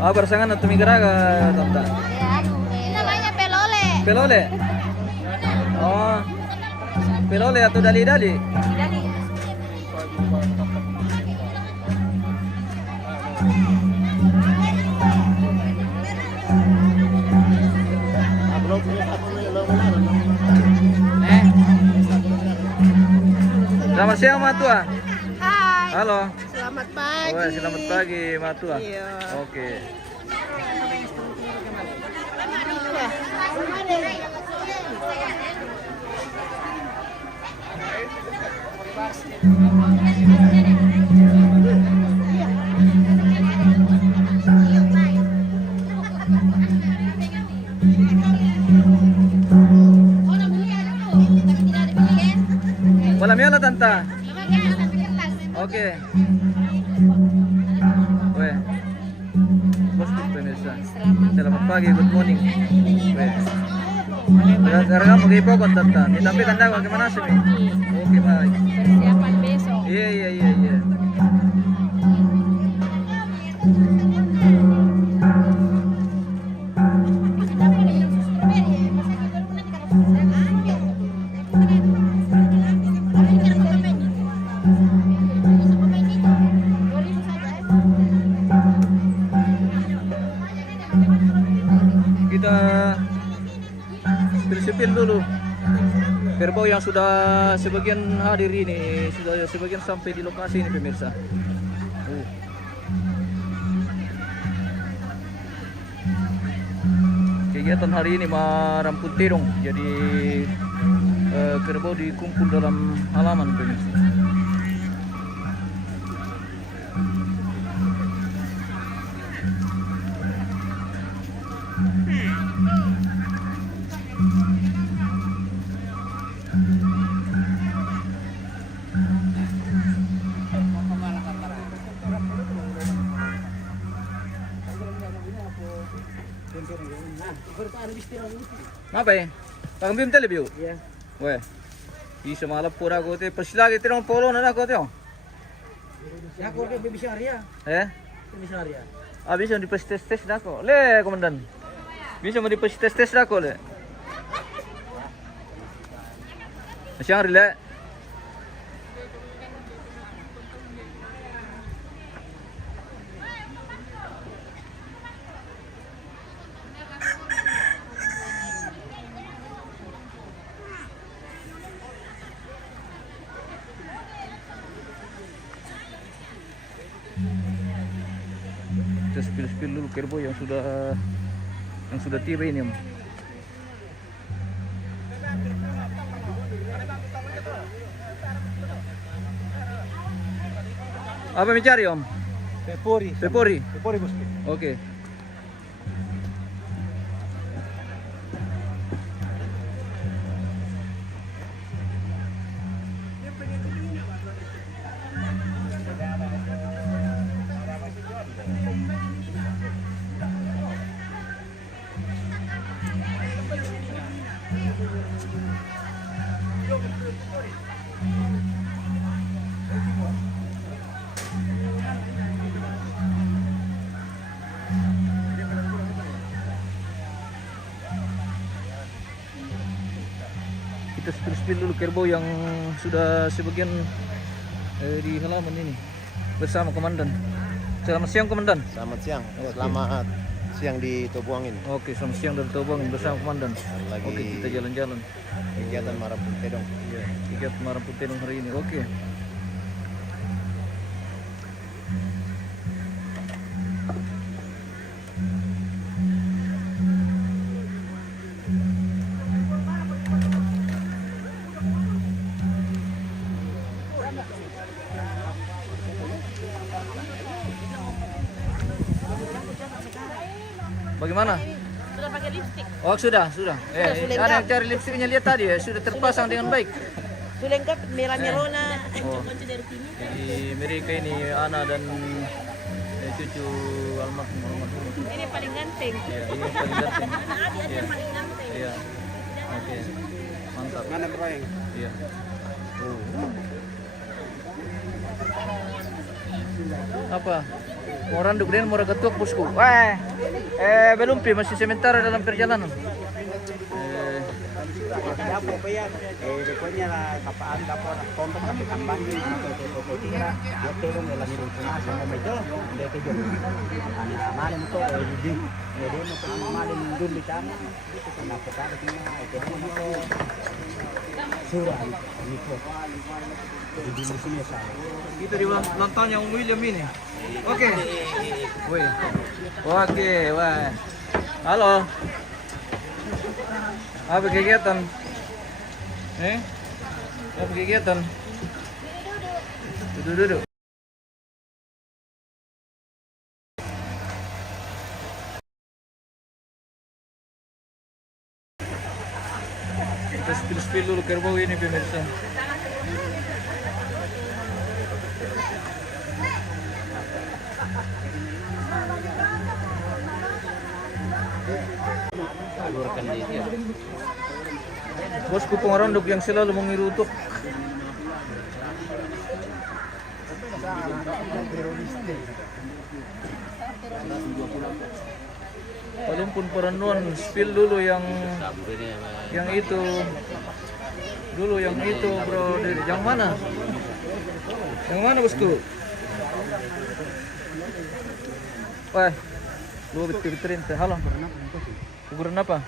Oh, bersangan atau migaraga, tante? Ini namanya pelole. Pelole? Oh, pelole atau dali-dali? Dali. Selamat siang, Matua. Hai. Halo. Selamat pagi. Oh, selamat pagi, Matua. Iya. Oke. Wala miyo na tanta. Oke. Weh. Bos pemirsa. Selamat pagi, good morning. Weh. Sekarang mau ipo kon tanta. Tapi tanda bagaimana sih? Oke, baik. Persiapan besok. Iya. Kita bersipil dulu. Kerbau yang sudah sebagian hadir ini, sudah sebagian sampai di lokasi ini, pemirsa. Kegiatan hari ini meramput terong, jadi kerbau dikumpul dalam halaman, pemirsa. Apa ya? Pagambim telebio? Iya. Weh. Bisa malah pura ko te persilagi terong polo na ko te. Ya ko ke bisa area. Bisa area. Bisa di tes na ko. Le, komandan. Bisa mo di tes na ko le. Siang rile. Kita spill dulu kerbau yang sudah tiba ini, Om. Apa mencari, Om? Pepori. Pepori. Pepori bosku. Oke. Kita spill dulu kerbau yang sudah sebagian di halaman ini bersama komandan. Selamat siang, komandan. Selamat siang. Selamat siang di Tobuangin. Oke, selamat siang dari Tobuangin bersama komandan. Lagi Oke, kita jalan-jalan. kegiatan Maramput Tedong. Iya, kegiatan Maramput Tedong hari ini. Oke. Bagaimana? Sudah pakai lipstick. Oh, sudah. Ada yang cari lipstiknya, lihat tadi ya, sudah terpasang dengan baik. Sudah lengkap merah-merona. Oh. Jadi mereka ini Ana dan cucu almarhum. Ini paling ganteng. Iya, ini paling ganteng. Adik Iya. paling ganteng. Iya. Oke. Mantap. Mana berayang? Iya. Apa? Orang dugden murah ketuk bosku. Belum pi masih sementara dalam perjalanan. Dapo pa yan. Pokoknya kapaan dapo kontak kami kambang di tira. Yo pero me la miro sa mo medyo. Dito yo. Ana malam to di. Jadi mo to malam dun di tama. Dito sa napakada tina ay pero mo to. Surah niko. Jadi di sini sa. Itu di ulang tahun yang William ini. Oke. Woi. Oke, wah. Halo. Apa kegiatan? Apa kegiatan? Duduk. Kita spill dulu kerbau ini pemirsa. Bosku pengerondok yang selalu mengirutuk. Walaupun perenungan spill dulu yang itu. Dulu yang itu, bro. Yang mana? Yang mana, bosku? Wah, lu betul-betul halo. Kuburan apa?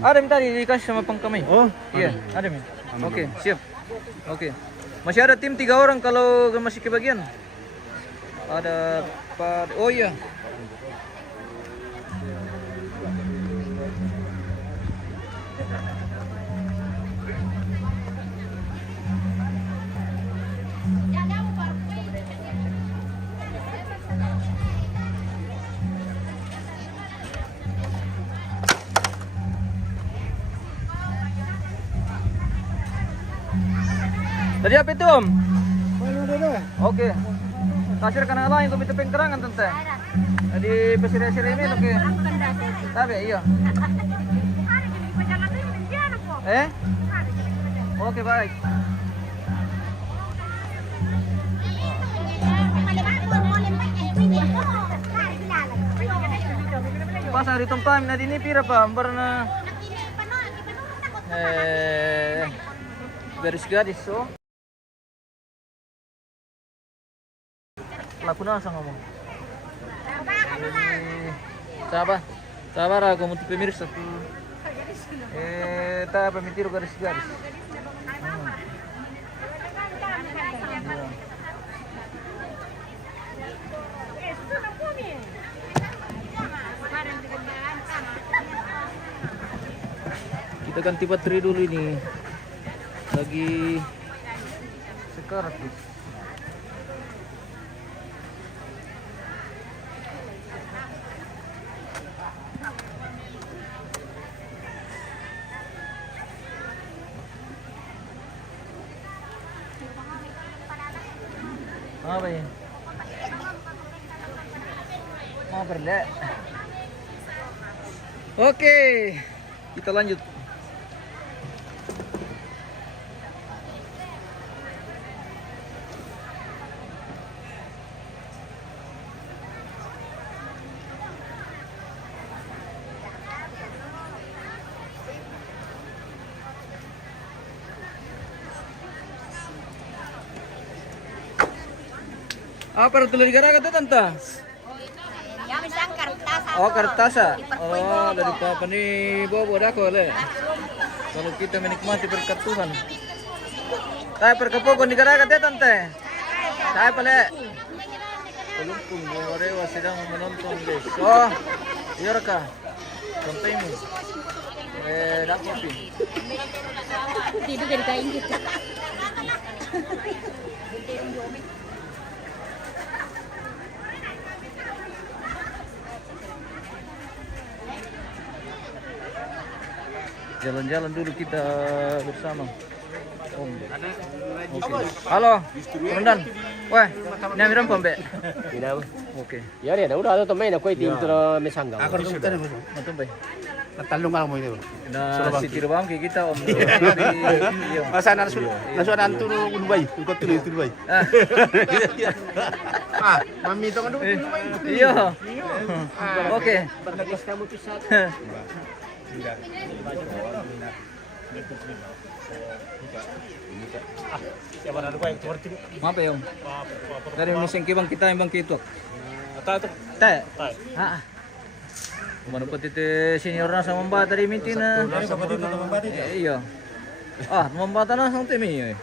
Ada minta dikasih sama pengkamai. Oh, iya, ada min. Oke, siap. Oke. Masih ada tim 3 orang kalau masih kebagian. Ada Pak. Oh iya. Tadi apa itu, Om? Oke. Kasir kana lain komite pengkerangan tante. Di pesir-pesir ini oke. Tapi iya. Oke, baik. Pas hari tempat na dini pira pa barna garis-garis so. Laku nasa ngomong. Sabar aku untuk pemirsa tuh. Tak pemitiru garis-garis. Kita ganti baterai dulu ini. Lagi sekarat tuh. Apa ya? Mau berle. Oke, kita lanjut. Apa itu digaragat itu tante? Oh kertasa. Oh dari papa nih bobo dako le. Kalau kita menikmati berkat Tuhan. Saya perkepukun digaragat ya tante. Saya pale. Belum pun Warewa sedang menonton guys. Oh iya reka. Konten ini. Dako pi. Tidur jadi kain gitu. Jalan-jalan dulu kita bersama. Om. Oke. Halo. Rendan. Wah, ini amiran pombe. Minam. Oke. Ya udah ada tuh main aku itu mesangga. Aku sudah. Matumbe. Natalong ka mo ito. Na si Tirobam kayak kita om. Iya. Masa nasuanan tulo unbay, ungkot tuloy. Mami to kan dulu unbay. Iya. Oke. Berlepas kamu pisah. Siapa nak yang seperti Maaf ya om. Dari mising kibang kita yang bang kitok. Tahu. Teh. Ah. Kumano pa tite senior na sa mambata rin minti na. Iya. Ah, mambata na sa timi eh.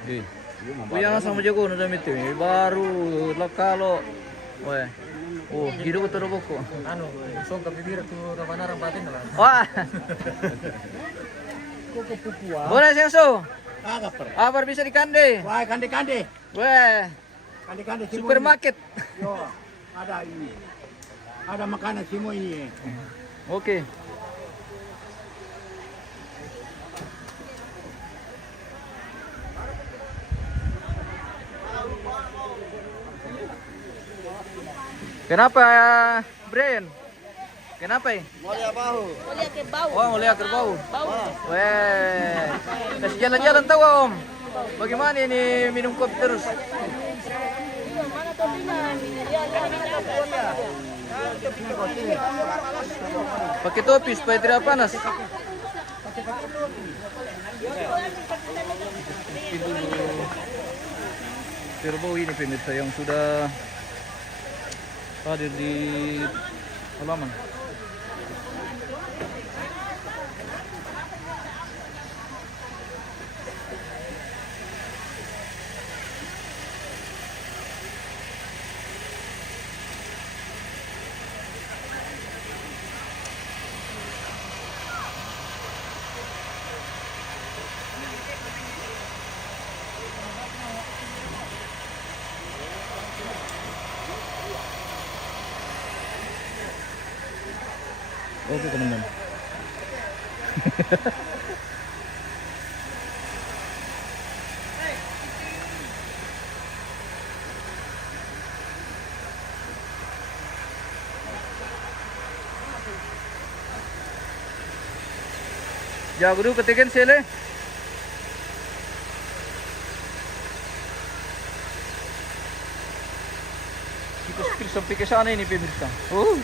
Kuya na sa majago na damit eh. Baru lakalo. Weh. Oh, gido ko turo ko. Ano, so kabibira tu rabanarang batin na. Wah. Bona senso. Kapar. Apar bisa dikande. Wah, kande-kande. Weh. Kande-kande semua. Supermarket. Yo, ada ini. Ada makanan semua ini. Oke. Kenapa, Brian? Kenapa ya? Mulia ke bau. Oh, mulai akar bau. Bau. Weh, kasih jalan-jalan tahu om. Bagaimana ini minum kopi terus? Mana topinya? Ya, Pakai topi supaya tidak panas. Turbo ini pemirsa yang sudah hadir di halaman. Oke teman-teman. Jago dulu ketikin sile. Kita spill sampai ke sana ini pemirsa. Oh,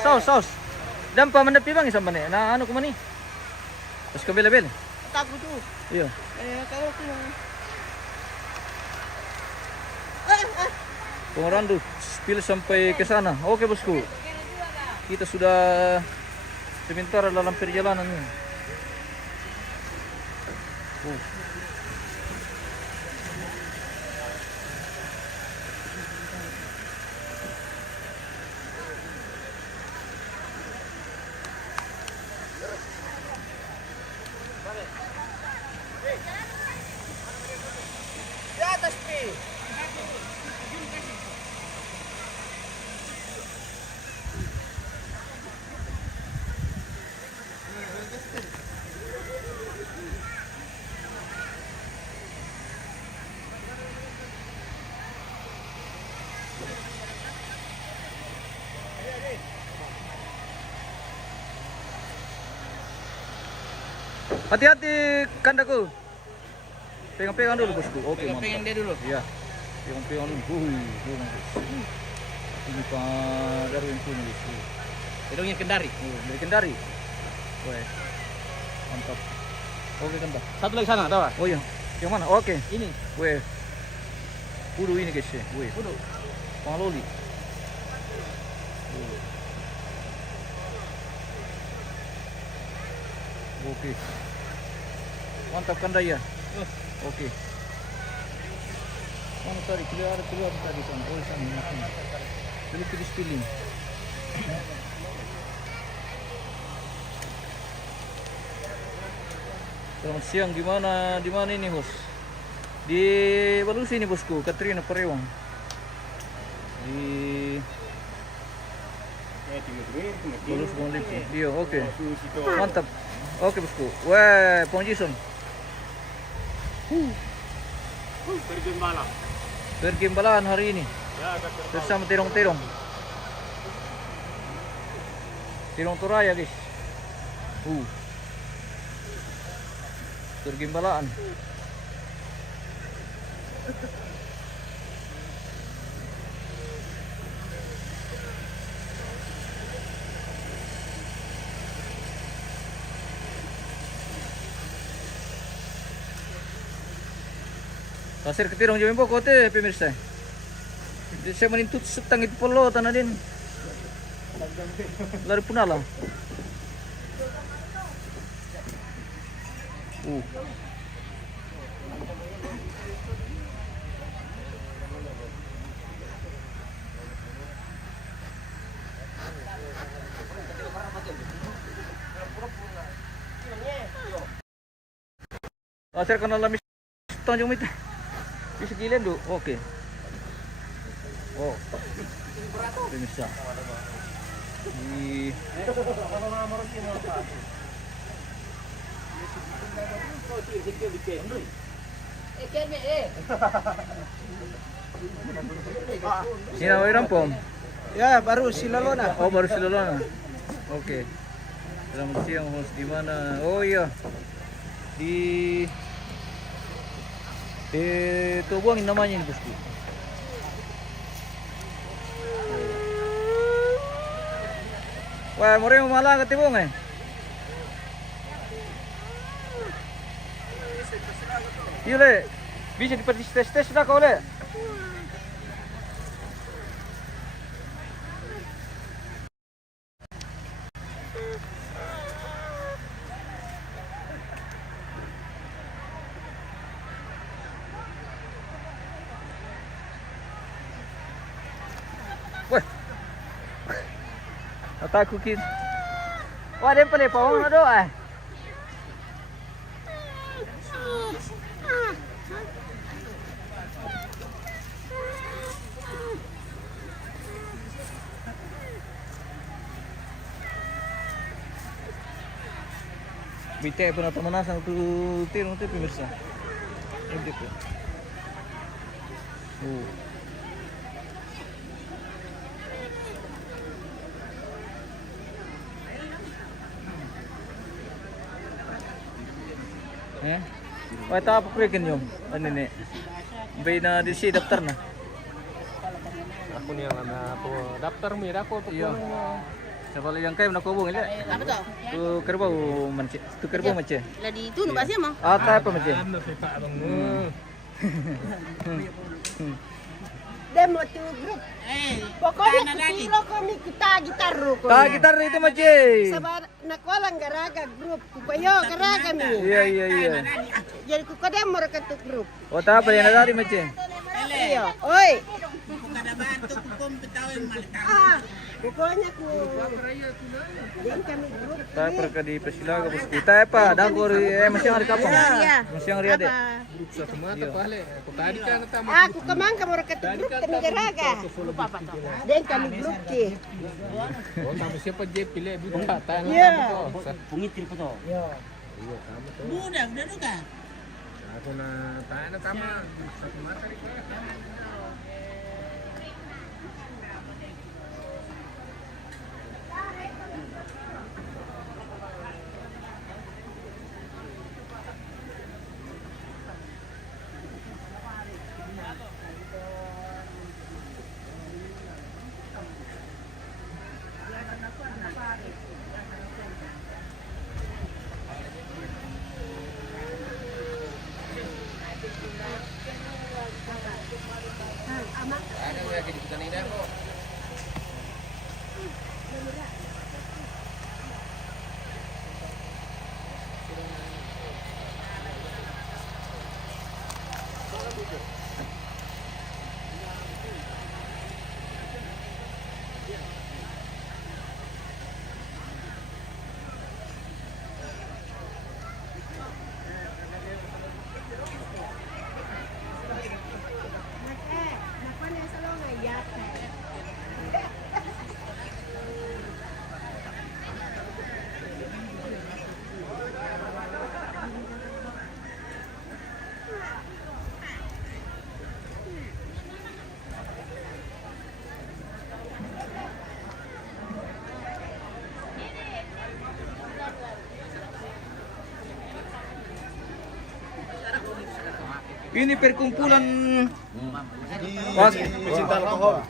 saus. Dan pa mandapi bang isang mani. Na ano ko mani? Pas kabila-bil. Tahu tu. Iya. Kalau tu. Pengerandu spill sampai ke sana. Oke bosku. Kita sudah sebentar dalam perjalanan ini. Hati-hati kandaku. Pegang-pegang dulu bosku. Oke, Pegang dia dulu. Iya. Pegang-pegang dulu. Ini Pak Darwin punya bosku. Hidungnya kendari. Dari Kendari. Weh. Mantap. Oke, Kanda. Satu lagi sana, tahu? Oh iya. Yang mana? Oke. Ini. Weh. Kudu ini guys ya. Weh. Kudu. Pangaloli. Oke. Mantap kan Daya? Oke. Mana tadi keluar tadi kan? Oh sana. Pilih spilling. Selamat siang, di mana ini bos? Di Balusi ini bosku, Katrina Perewang. Di Balusi Bonglipo. Iya, oke. Mantap. Oke bosku. Wah, Pongjison. Pergimbalaan hari ini. Bersama terong-terong. Terong Toraya guys. Pergimbalaan. Pasir ketirong jamin po kote pemirsa. Di saya menintut setang itu polo tanah din. Lari punala. Pasir kana lamis tanjung mit. Bisa gilian du. Oke. Oh. Pemirsa. Di Sini orang pom. Ya, baru Silalona. Oh, baru Silalona. Oke. Selamat siang host, di mana? Oh iya. Di Tubuangin namanya ini bosku. Wah, mau malah ke Tibung eh. Iya le, bisa diperti tes sudah kau le. Wah, aku kit. Wah, dia pernah pawang ada eh. Bite pernah temanasan tuh tirung tuh pemirsa. Ini tuh. Wah, apa kuikin yun? Ano ni? Bay na di si daftar na. Ako niya nga po daftar mo ira ko Iya. Sa pala yang kayo nakubong ila. Apa tuh? Tu kerbau manci. Tu kerbau manci. Lah di itu nubasnya mah. Ata apa manci? Demo tu grup. Pokoknya kuturo kami kita gitar ko. Ta gitar itu manci. Sabar nakolang garaga grup. Kupayo garaga mi. Iya. Jadi ku kadang mereka tu grup. O ta apa yang dari manci? Iya. Oi. Pokoknya ku. Yan kami grup. Ta perka di Persilaga bosku. Ta apa? Dagor masih hari kapang. Iya. Masih hari ada. sa tumata pale. Ko tadi ka na tama. Aku kemang kamu mereka tu grup kami garaga. Dan kami grup ti. Oh, tama siya pa je pile bi ka ta na. Iya. Pungitin po to. Budak, udah kan? Ako na tayo na tama. Sa tumata rin ka. Ini perkumpulan Pas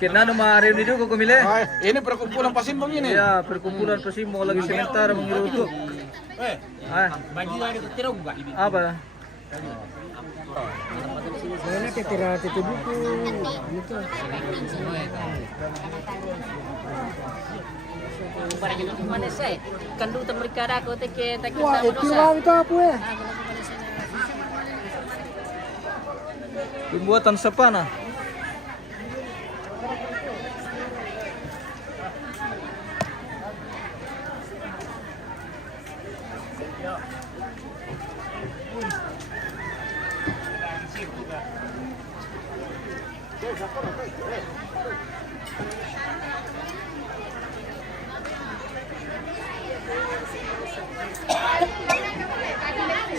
Kinano ma-reuni dulu kung kumili. Ini perkumpulan Pasimbong ini. Iya, perkumpulan Pasimbong lagi sementara mengirutu. Apa? Saya ketira itu buku. Gitu. Wah, itu apa ya? Pembuatan sepana.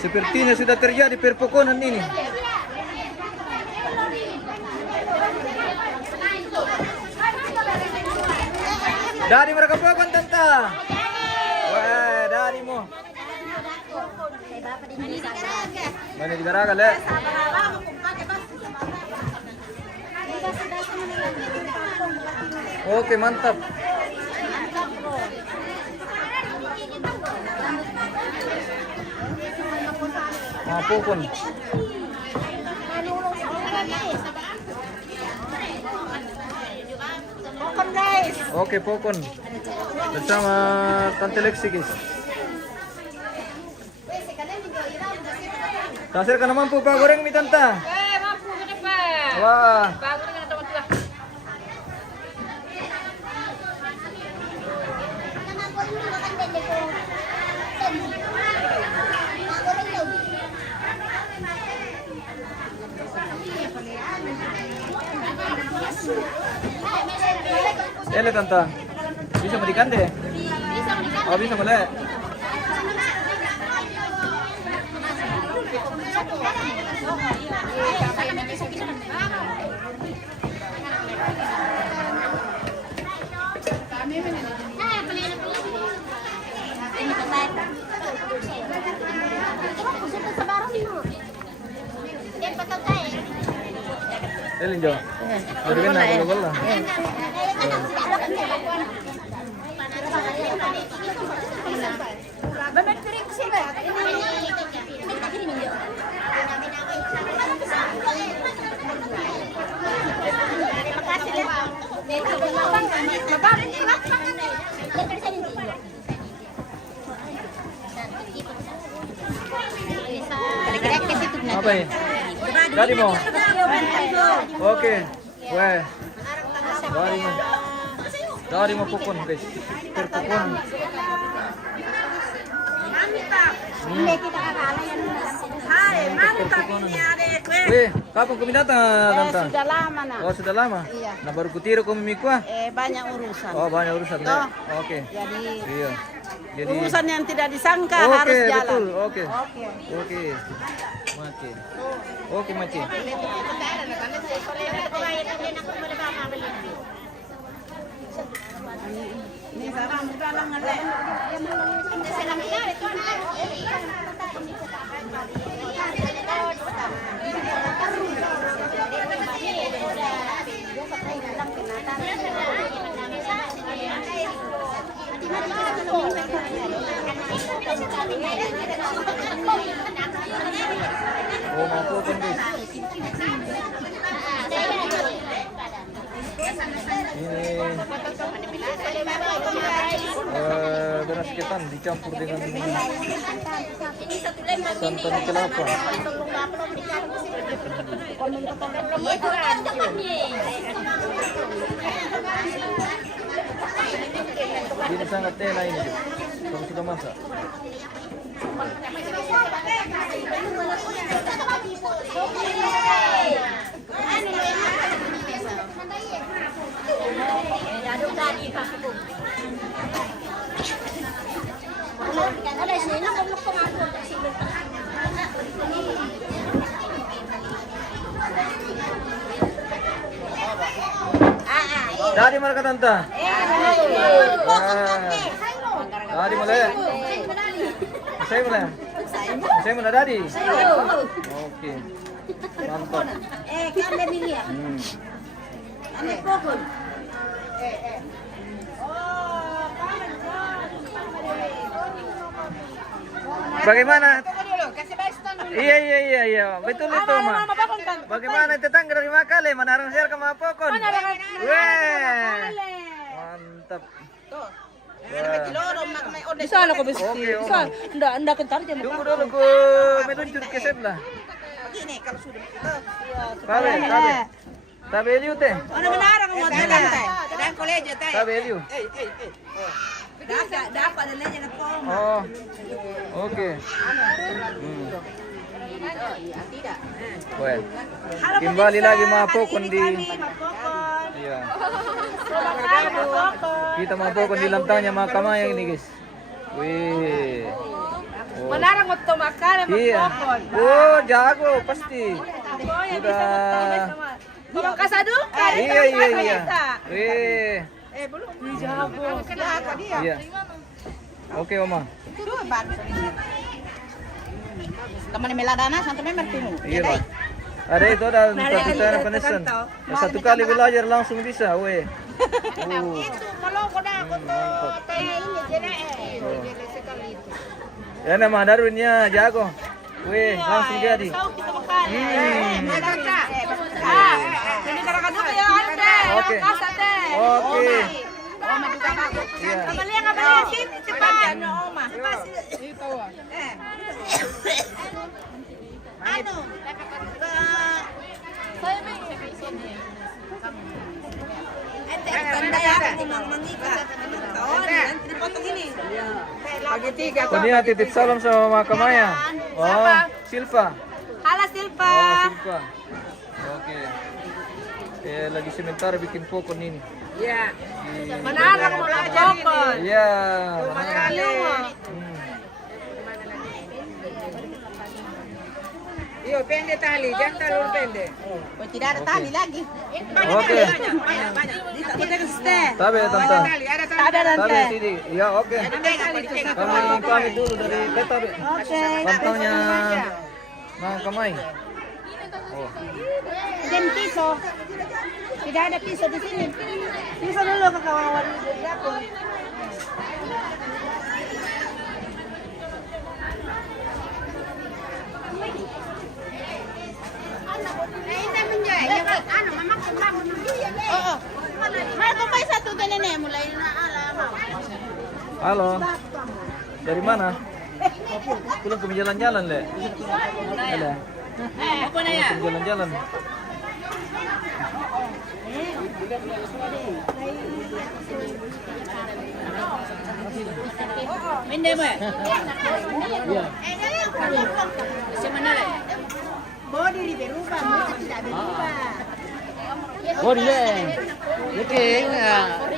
Sepertinya sudah terjadi perpokonan ini. Dari mereka pokon tanta. Wah, dari mo. Mana di Garaga le? Oke, mantap. Pokon. Pokon guys. Oke, pokon. Bersama Tante Lexi, guys. Kasir ka naman po pa goreng mi tanta. Mampu ke depan. Wah. Bagus dengan teman-teman. Ele tanta. Bisa mo dikande? Oh, bisa mo le. Elin jo. Dari mana bola-bola? Apa ini? Dari mo. Oke. Weh. Dari mo. Dari mo pokon, guys. Perpokon. Weh, kapan kau datang, Tanta? Sudah lama nak. Oh, sudah lama? Iya. Nah, baru kutiro kau mimikwa? Banyak urusan. Oh, banyak urusan. Toh. Oke. Jadi Iya. Jadi urusan yang tidak disangka Oke, harus jalan. betul. Oke. Oke. Oke. Maci. Oke, Maci. Ini sarang muda lang ngale. Oh, mampu kan, guys. Ini beras ketan dicampur dengan santan kelapa. Ini sangat enak ini, kalau sudah masak. Dari mana ka Tanta? Dari mana? Saya mana? Saya mana dari? Oke. Mantap. Kanda niya. Ano pokon? Bagaimana? Iya. Betul itu, Ma. Bagaimana tetangga dari Makale? Manarang share ke mga pokon? Weh. Mantap. Bisa lah ko bisa. Oke, Bisa. Ndak kentar dia mo. Tunggu dulu ku meluncur ke sebelah. Ini kalau sudah. Tabe Eliu teh. Ano manarang mo tala? Kadang kolege tay. Tabe Eliu. Dapat na niya na po. Oh. Oke. Well. Kembali lagi mga pokon di. Iya. Kita mga pokon di lantangnya mga kamayang ini, guys. Wih. Oh. Manarang mo to makala Iya. magpopon. Oh, jago pasti. Sudah. Yung kasaduka. Iya. Wih. Belum. Jago. Iya. Oke, Oma. Kamu ni meladana sampai mertimu. Iya, Pak. Ada itu ada pertukaran penesan. Satu kali belajar langsung bisa, weh. Itu kalau ko na ako to. Kaya ini jena Ya nama Darwinnya jago. Weh, langsung jadi. kita makan. Jadi karakan dulu ya ante. Oke. Kasa teh. Oke. Oma juga bagus. Iya. Kabalia sini cepat. Oma. Ano? Tanda ya, timang mangika. Nanti dipotong ini. Kunia titip salam sama Mama Kamaya. Oh, Silva. Halo Silva. Oh, Silva. Oke. Lagi sementara bikin pokon ini. Iya. Di- Manarang mo magpopon. Iya. Makalo mo. Iya, pende tali, jangan terlalu pende. Oh, tidak ada tali lagi. Oke. Kita ke stay. Tabe tante. Ada Tabe sini. Ya, oke. Kami pamit dulu dari Tabe. Oke. Pantangnya Mang Kamay. Oh. Dan piso. Tidak ada piso di sini. Piso dulu ke kawan dari aku. Oo. May kumpay satu ganyan eh. Mulai na alam. Halo. Dari mana? Pulang ke jalan-jalan, Le. Le. Apa na ya? Ke jalan-jalan. Minde mo eh. Iya. Kasi manala. Body di berubah, musik tidak berubah. Oh, dia. Oke,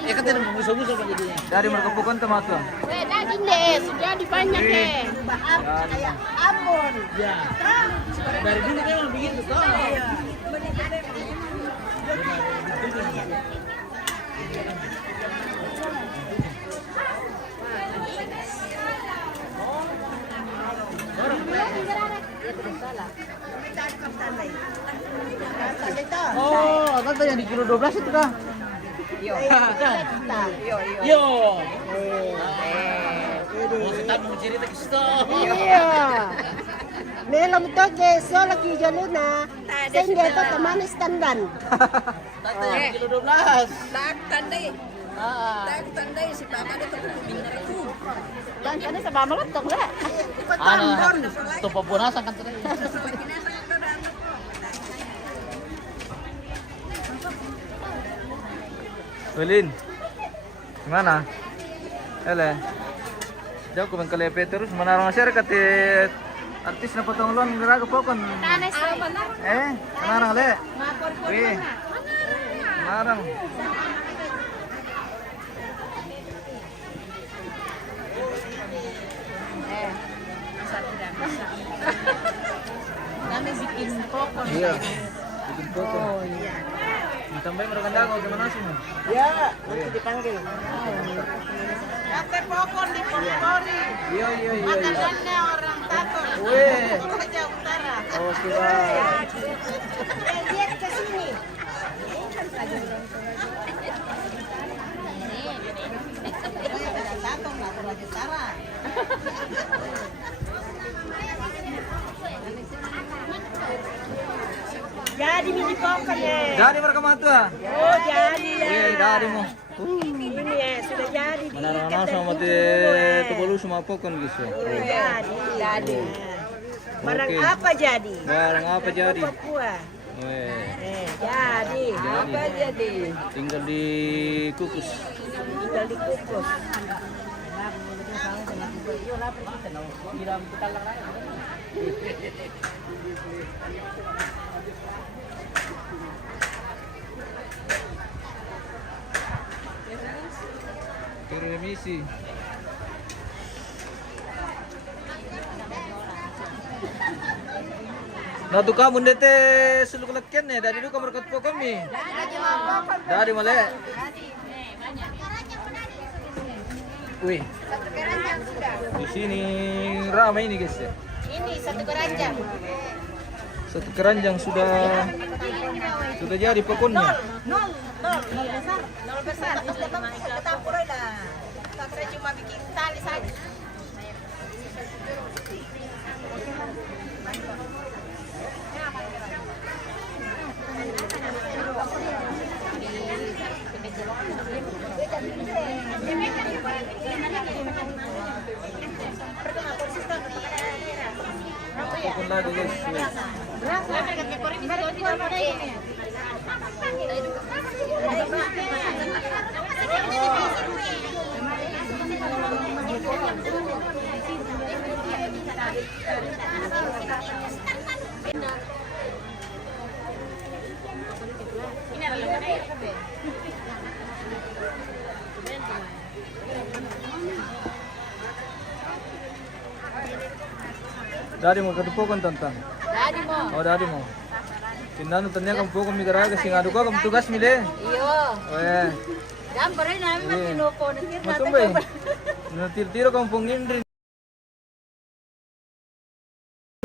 ikatin buso-buso pa jadinya. Dari merkepukon tomato. Daging deh, sudah dibanyak deh. Kayak abon. Ya. Dari dulu memang begitu toh. Oh, kan yang di kilo 12 itu kah? Yo. Yo. Oh, kita mau cerita ke situ. Iya. Melam to guys, so lagi jalur na. Sehingga itu teman standan. Tante yang kilo 12. Tandai. Tandai si Papa itu bingar aku. Dan kana sa bamalot to nga. Ano? Ito pa punasan kan tadi. Welin, gimana? Ele, jauh ke Bengkalepe terus menarang masyarakat artis na patungulon geraga pokon. Menarang le. Wih, menarang. Kami bikin pokon. Iya, bikin pokon. Tambay mereka kau gimana sih? Ya, nanti dipanggil. Kate pokon di Polri. Iya. Makanannya orang Tator. Weh. Raja Utara. Oh sudah. Lihat ke sini. Tator lah Raja Utara. Jadi mini pokoknya. Jadi mereka matua. Oh jadi ya. Iya, dari mo. Ini ya sudah jadi. Mana sama ti tebolu semua pokon gitu. Jadi. Barang Oke. apa jadi? Barang apa jadi? Papua. Weh. Jadi. Apa jadi? Tinggal di kukus. Tinggal dikukus. Remisi. Nah tu kamu ndete suluk leken ya dari dulu kamu rekat pokok mi. Dari male. Wih. Di sini ramai ini guys ya. Ini satu keranjang. Satu keranjang sudah jadi pokoknya. Nol besar. Kita campur lah. Kita cuma bikin tali saja. Pokok lagi guys. Dari mo katupokon tantang. Jadi mo. Oh dari mo. Tinano tanya kamu pokon mi karaga sing adu ka kamu tugas mi le. Iyo. Weh. Gambarin namin Iya. makinupo. Matumbay. Tiro kamu pongindrin.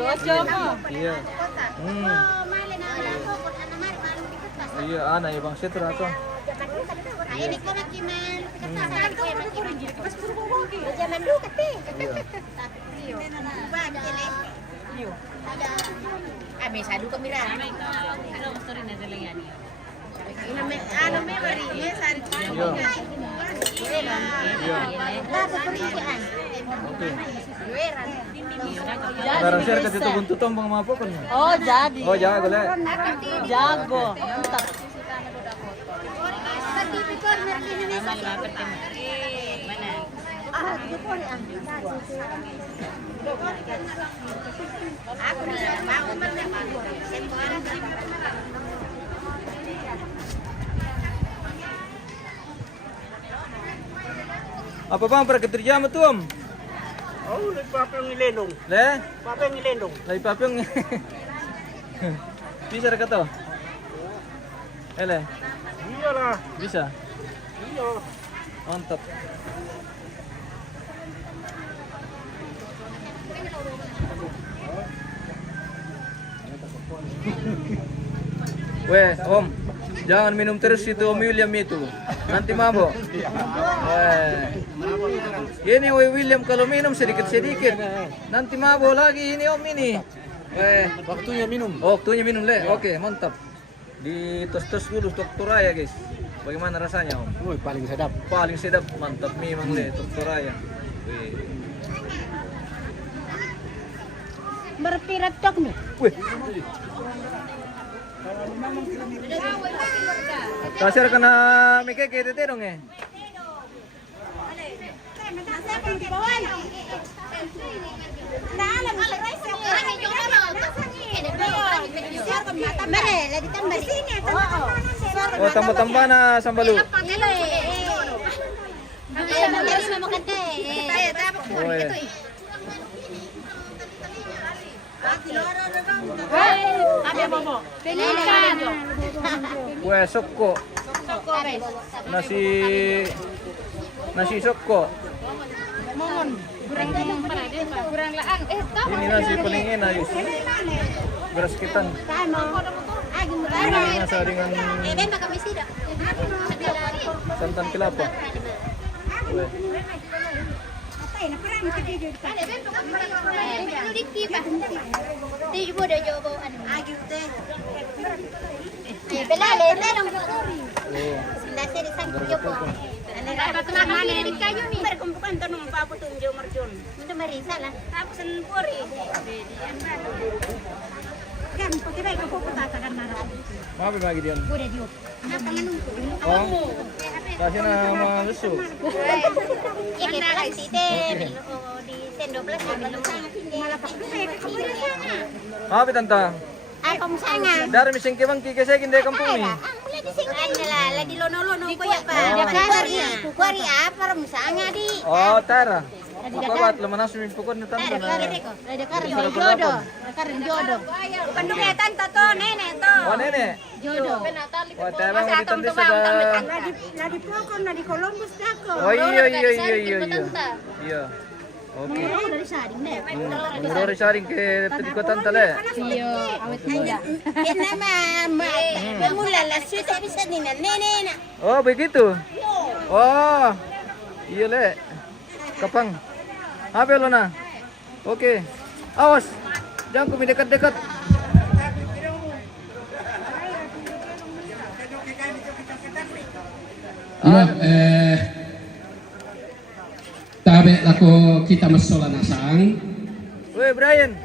Ocho mo. Iya. Iya, ana ibang setra to. Ini ko na kiman. Zaman dulu kete. Bisa dulu kamera. Ano may mariye sari. Iya. Iya. Oke. Sekarang saya kasih tu buntu tombang mga pokon. Oh, jadi. Oh, jago le. Jago. Mantap. Apa bang para kerja mo tu om? Oh, nagpapang ilenong. Le? Papang ilenong. Lagi papeng. Bisa ka to? Ele, Iya lah. bisa. Iya. Mantap. Weh, Om, jangan minum terus itu Om William itu. Nanti mabok. Ini Om William kalau minum sedikit-sedikit. Nanti mabok lagi ini Om ini. Waktunya minum. Oh, waktunya minum le. Oke, mantap. Di tos-tos dulu Dokter Raya, guys. Bagaimana rasanya, Om? Woi, paling sedap. Paling sedap, mantap memang le Dokter Raya. Wih. Berpirap tok nih. Wih. Kasir ka na may kekete dong eh. Oh, tambah-tambah na sambalu. Oh, Ada bobo. Pelikan. Kue soko. Nasi soko. Kurang laang. Ini nasi paling enak, Yus. Beras ketan. Ini nasi dengan santan kelapa. Maaf ya bagi Dion. Oh, kasih nama susu. Maaf ya tante. Dari mising kibang kikesek hindi kampung ni. Lagi lono-lono ko ya pa. Kuwari apa ramsanga di. Oh, tara. Apa buat lemana swimming pool ni tante na. Jodoh. Penduketan to nenek to. Oh, nenek. Jodoh. Wah, tara mo ditante sa Nadi Pokon, nadi Columbus dako. Oh, iya. Iya. Oke. Dari Saring deh. Menurut sharing ke tadi ko tante le. Iya, awet muda. Kena mama. Pemula lah sudah bisa nina nenek. Oh, begitu. Oh. Iya le. Kapang. Apa lo na? Oke. Awas. Jangan kumi dekat-dekat. Iya, tabe lako kita masola nasang, Weh, Brian.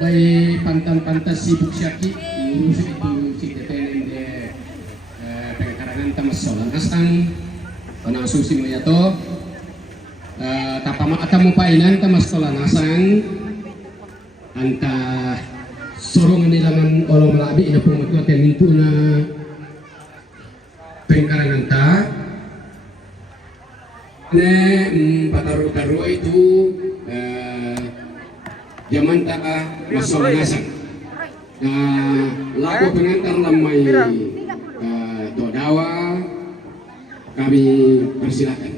bay pantan sibuk syaki, ngurus itu si tetenen de pengkarangan ta masola nasang, panang susi mo yato, tapama atamu painan ta masola nasang, anta sorongan nilangan olong malabi ina pumatuat yang mintu na pengkarangan ta. Pataru-taru itu zaman tak masuk nasang. Laku pengantar lamai Todawa kami persilakan.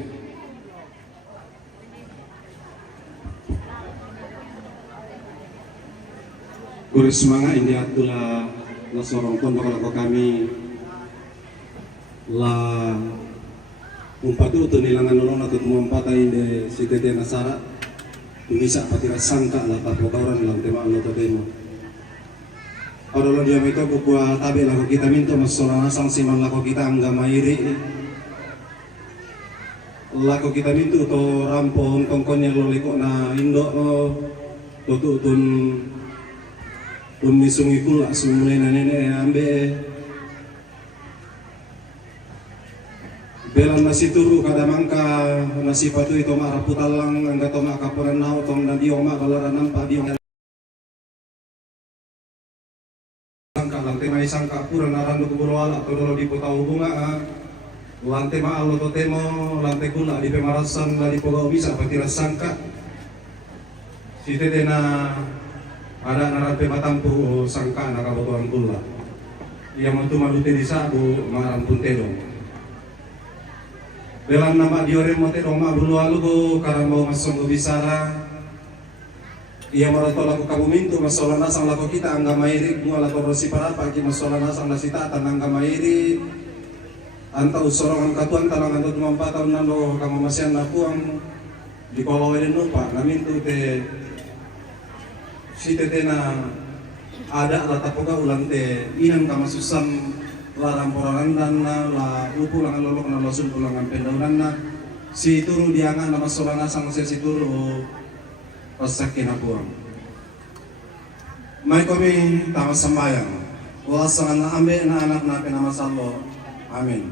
Bersemangat ini adalah seorang pondok kalau kami lah umpatu tu nilangan nolong atau mumpata inde si tete nasara tunisa patira sangka lah papotoran dalam tema Allah tademo. Padahal dia mereka buku tabe lah kita minta masalah nasang siman lah kita angga mairi lah kita minta to rampon kongkonnya lo leko na indo to tun misungi kula sumulai na nenek ambe belan nasi turu kada mangka nasi patu itu mak raputalang angga to mak kapuran nau tong dan dio mak kalaran nampak dio sangka lantai mai sangka puran aran do kuburo ala to di potau bunga lantai ma allo to temo lantai kula di pemarasan la di pogau bisa patira sangka si tetena ada narape matampu sangka na kabotoan kula ia mantu malute di sabu maran puntedong belan nama diore mote doma bulu alu go karambau masong go bisara ia marato laku kabu mintu masola nasang laku kita angga mairi gua laku rosi parapa ki masola nasang nasita tan angga mairi anta usorongan katuan tanang anta 4 tahun nando kamu masian napuang di kolong eden lupa namintu te si tetena ada la tapoga ulang te inang kama susam la ramporangan dan la upulangan lolok na losun pulangan pendaunan na si turu diangan nama solana sang si turu pasakin apuang may kami tama sambayang wasangan na ambe na anak na pinamasalo amin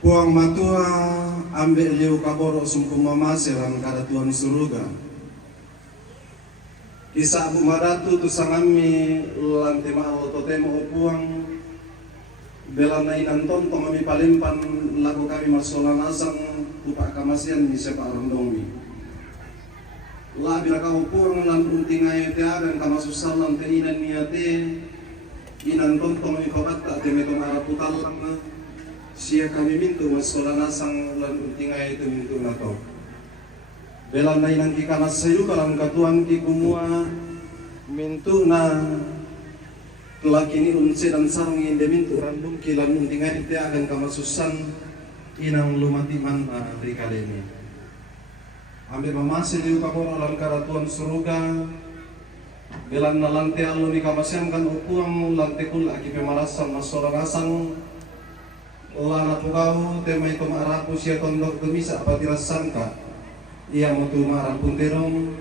puang matua ambe liu kaboro sumkum mamasiran kada tuan suruga Isa Abu Maratu tu sangami lantai mahal to temo upuang belan na inanton to kami palimpan laku kami masola nasang upak kamasian ni sepa rondongi labi na kaupur lan untingay te agan kamasusal lan te inan niate inan tontong ipabata te metong araputal lang siya kami mintu masolanasang lan untingay te mintu na to belan na inang kikanas sayo kalang katuan ki kumua mintu na kelaki ni unse dan sarong inde mintu randum kilan untingay te agan kamasusan inang lumatiman rikaleni ambil mamasin di kapor alam karatuan suruga belan na lante alu ni kamasyam kan upuang lante kul aki pemalasan masorang asang lana pukau tema itu marapu siya tondok gemisa apatiras sangka ia mutu marang punterong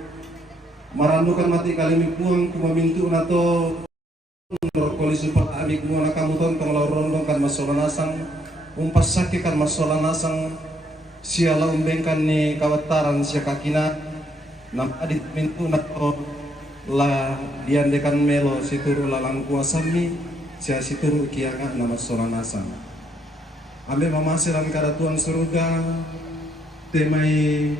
marandukan mati kalimi puang kumamintu nato norkoli super abik muna kamu tontong laurondong kan masoran asang umpas sakit kan masoran asang siala umbengkan ni kawataran siya kakina nam adit mintu nato la diandekan melo situru lalang kuasami siya situru kianga nama soran asang ambil mamasiran karatuan surga temai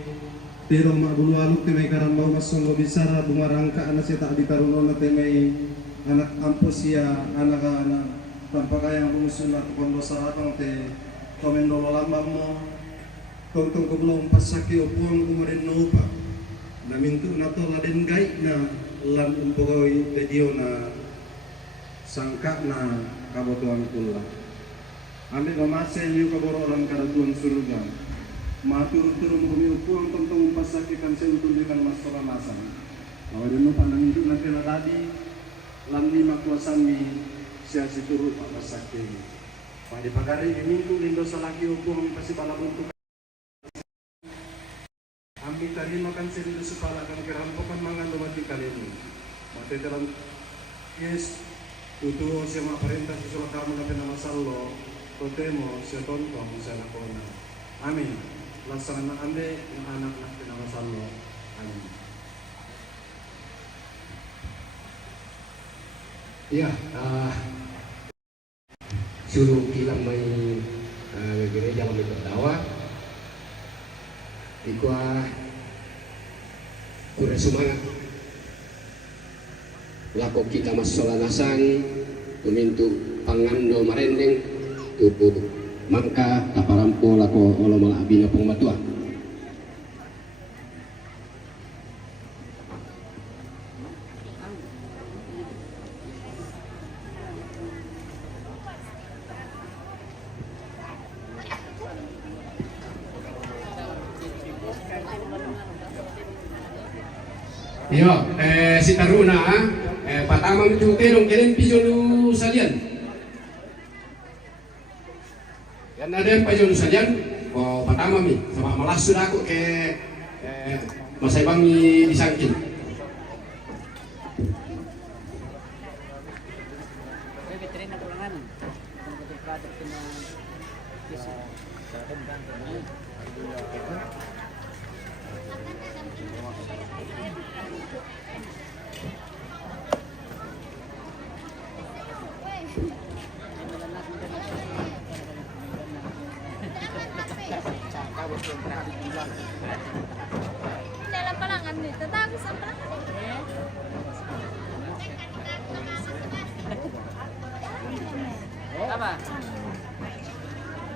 tero mabulu aluk temai karambau masunggo bisara bunga rangka anak siya tak ditarunon temai anak kampus ya anak-anak tanpa kaya bumusun at kondo sa atong te komendo lambang mo tontong kubulong pasaki upuang kumarin no upa na mintu na to laden gay na lan umpogoy video na sangka na kabotuan kula ambil mamasel yu kaboro lang karatuan surga matur-turun bumi upuang tontong pasaki kan saya utulikan masalah masang awadin no pandang itu nanti tadi lan lima kuasami siya situru pasaki pada pagari mintu lindo salaki upuang pasti bala untuk ambil tadi makan sendiri supaya akan kerampokan mangan mati kali ini. Mati dalam yes, utuh siapa perintah susul kamu nabi nama sallo, totemo siapa tontong siapa nakona. Amin. Laksana ambil anak nabi nama sallo. Amin. Ya, suruh kilang main gereja kami berdakwah. Ikwa kurang semangat lako kita masolanasan tumintu pangando marendeng tubuh mangka kaparampo lako olo mga abina pong matua Yo, si Taruna, patamang cuti dong kalian pijon salian. Yan ada yang pijon salian, oh patamang mi, sama malas sudah aku ke masai bangi disangkin. Dalam palangan nih, tetap aku sampai apa?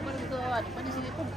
Berdoa, di sini pun.